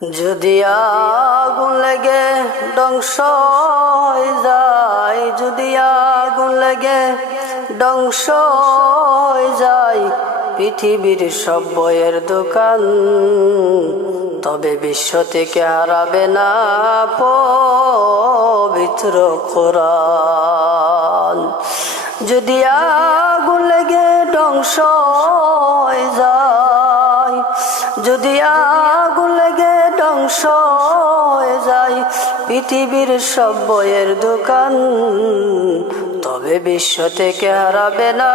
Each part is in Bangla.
যদি আগুন লেগে ধ্বংস হয়ে যায়, যদি আগুন লেগে ধ্বংস হয়ে যায় পৃথিবীর সব বইয়ের দোকান, তবে বিশ্ব থেকে হারাবে না পবিত্র কোরআন। যদি আগুন লেগে ধ্বংস হয়ে যায়, যদি আগুন লেগে ধ্বংস হয়ে যায় পৃথিবীর সব বইয়ের দোকান, তবে বিশ্ব থেকে হারাবে না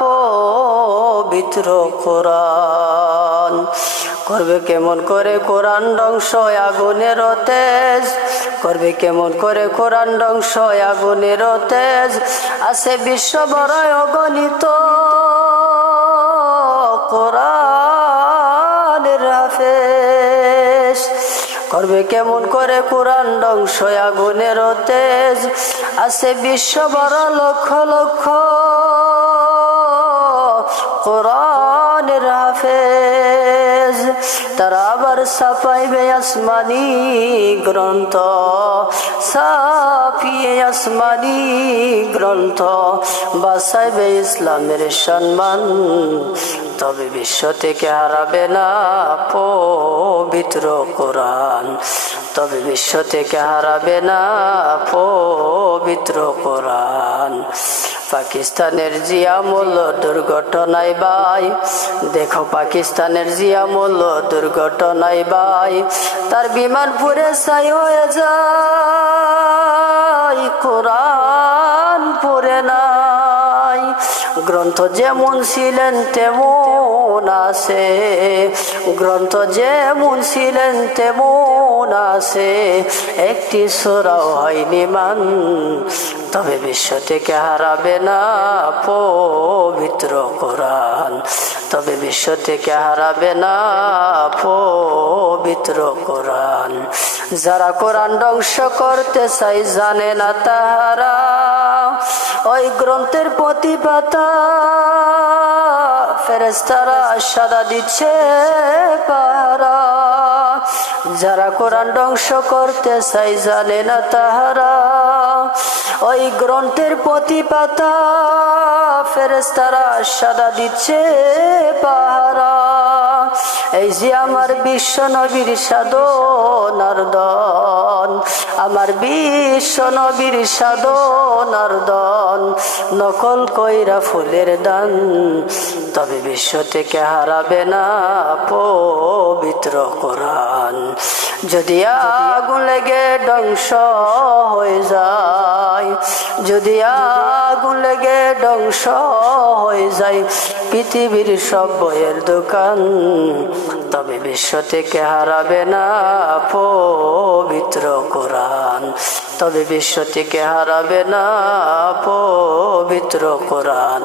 পবিত্র কোরআন। করবে কেমন করে কোরআন ধ্বংস আগুনের তেজ, করবে কেমন করে কোরআন ধ্বংস আগুনের তেজ, আছে বিশ্ব বড় অগণিত কোরআনের হাফেজ। করবে কেমন করে কোরআন ধ্বংস আগুনের তেজ, আছে বিশ্ব বড় লক্ষ লক্ষ কোরআনের হাফেজ। তারা আবার ছাপাইবে আসমানি গ্রন্থ, ছাপিয়ে আসমানি গ্রন্থ, বাঁচাইবে ইসলামের সম্মান, তবে বিশ্ব থেকে হারাবে না পবিত্র কোরআন, তবে বিশ্ব থেকে হারাবে না পবিত্র কোরআন। পাকিস্তানের জিয়ামূল দুর্ঘটনায় ভাই, দেখো পাকিস্তানের জিয়ামূল দুর্ঘটনায় ভাই, তার বিমান পুড়ে ছাই হয়ে যায়, কোরআন পুড়ে নাই। গ্রন্থ যেমন ছিলেন তেমন আছে, গ্রন্থ যেমন ছিলেন তেমন আছে, একটি সূরাও হয়নি মান, তবে বিশ্ব থেকে হারাবে না পবিত্র কোরআন, তবে বিশ্ব থেকে হারাবে না পবিত্র কোরআন। যারা কোরআন ধ্বংস করতে চাই জানে না তাহারা, ওই গ্রন্থের প্রতি পাতা ফেরেশতারা সাদা দিচ্ছে পাহারা। যারা কোরআন ধ্বংস করতে চাই জানে না তাহারা, ওই গ্রন্থের প্রতি পাতা ফেরেশতারা সাদা দিচ্ছে পাহারা। এই যে আমার বিশ্ব নবীর সাধনার দন, আমার বিশ্ব নবীর সাধনার দন, নকল কইরা ফুলের দান, তবে বিশ্ব থেকে হারাবে না পবিত্র কোরআন। যদি আগুন লেগে ধ্বংস হয়ে যায়, যদি আগুন লেগে ধ্বংস হয়ে যায় পৃথিবীর সব বইয়ের দোকান, তবে বিশ্ব থেকে হারাবে না পবিত্র কোরআন, তবে বিশ্ব থেকে হারাবে না পবিত্র কোরআন।